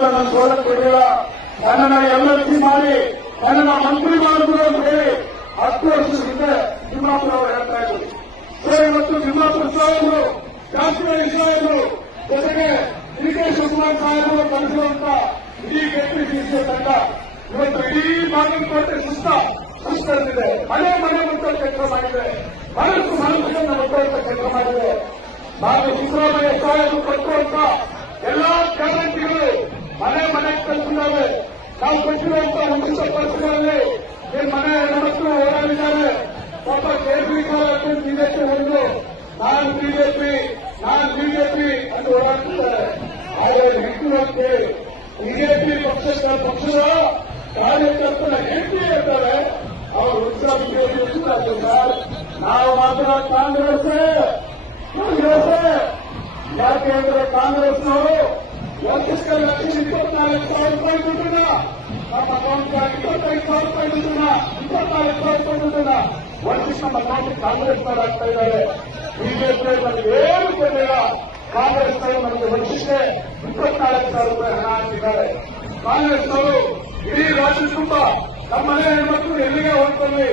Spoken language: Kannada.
ಕೊಡಲಿಲ್ಲ, ನನ್ನನ್ನು MLC ಮಾಡಿ ನನ್ನನ್ನು ಮಂತ್ರಿ ಮಾಡಿದ್ರು ಅಂತ ಹೇಳಿ 10 ವರ್ಷದಿಂದ ತಿಮ್ಮಾಪುರ ಅವರು ಹೇಳ್ತಾ ಇದ್ರು. ಇವತ್ತು ತಿಮ್ಮಾಪುರ ಸಾಹೇಬರು, ಕಾಶ್ಮೀರಿ ಸಾಹೇಬರು ಜೊತೆಗೆ DK ಶಿವಕುಮಾರ್ ಸಾಹೇಬರು ಕಳಿಸುವಂತ ಇಡೀ ಕೆಪಿಸಿಸಿ ತಂಡ ಇವತ್ತು ಇಡೀ ಬಾಗಲಕೋಟೆ ಸುಸ್ತಿದೆ. ಮನೆ ಮುಟ್ಟುವ ಕೆಲಸ ಮಾಡಿದೆ, ಮನಸ್ಸನ್ನು ಮುಟ್ಟುವಂತ ಕೆಲಸ ಮಾಡಿದೆ. ನಾನು ಸಿದ್ದರಾಮಯ್ಯ ಸಾಹೇಬರು ಕೊಟ್ಟುವಂತ ಎಲ್ಲಾ ಗ್ಯಾರಂಟಿಗಳು ಮನೆ ಕಳಿಸಿದ್ದಾವೆ. ನಾವು ಕೊಟ್ಟಿರುವಂತಹ 1 ವರ್ಷಗಳಲ್ಲಿ ಮನೆ ಹೆಣ್ಮಕ್ಳು ಓಡಾಡಿದ್ದಾರೆ. ಪಾಪ ಕೇಜ್ರಿವಾಲ್ ಅಂತ ಬಿಜೆಪಿ ಒಂದು ನಾನು ಬಿಜೆಪಿ ಅಂತ ಓಡಾಡ್ತಿದ್ದಾರೆ. ಆದರೆ ಹೆಣ್ಣುವಂತೆ ಬಿಜೆಪಿ ಪಕ್ಷದ ಕಾರ್ಯಕರ್ತರ ಹೆಂಡತಿ ಇರ್ತಾರೆ, ಅವರು ಉತ್ಸಾಹ ಸರ್. ನಾವು ಮಾತ್ರ ಕಾಂಗ್ರೆಸ್ ಯಾಕೆಂದ್ರೆ ಕಾಂಗ್ರೆಸ್ನವರು ವರ್ಷಕ್ಕೆ 1,24,000 ರೂಪಾಯಿ ದುಡ್ಡನ್ನ ನಮ್ಮ ಅಕೌಂಟ್ಗೆ 25,000 ರೂಪಾಯಿ ದುಡ್ಡನ್ನ 24,000 ರೂಪಾಯಿ ದುಡ್ಡನ್ನ ವರ್ಷಕ್ಕೆ ನಮ್ಮ ಅಕೌಂಟ್ ಕಾಂಗ್ರೆಸ್ನವರು ಆಗ್ತಾ ಇದ್ದಾರೆ. ಬಿಜೆಪಿ ನಮಗೆ ಏನು ಕೊಡಲಿಲ್ಲ. ಕಾಂಗ್ರೆಸ್ನವರು ನಮಗೆ ವರ್ಷಕ್ಕೆ 24,000 ರೂಪಾಯಿ ಹಣ ಹಾಕಿದ್ದಾರೆ. ಕಾಂಗ್ರೆಸ್ನವರು ಇಡೀ ರಾಜ್ಯ ತುಂಬ ನಮ್ಮ ಮನೆ ಹೆಣ್ಮಕ್ಳು ಎಲ್ಲಿಗೆ ಹೋಗ್ತೀವಿ,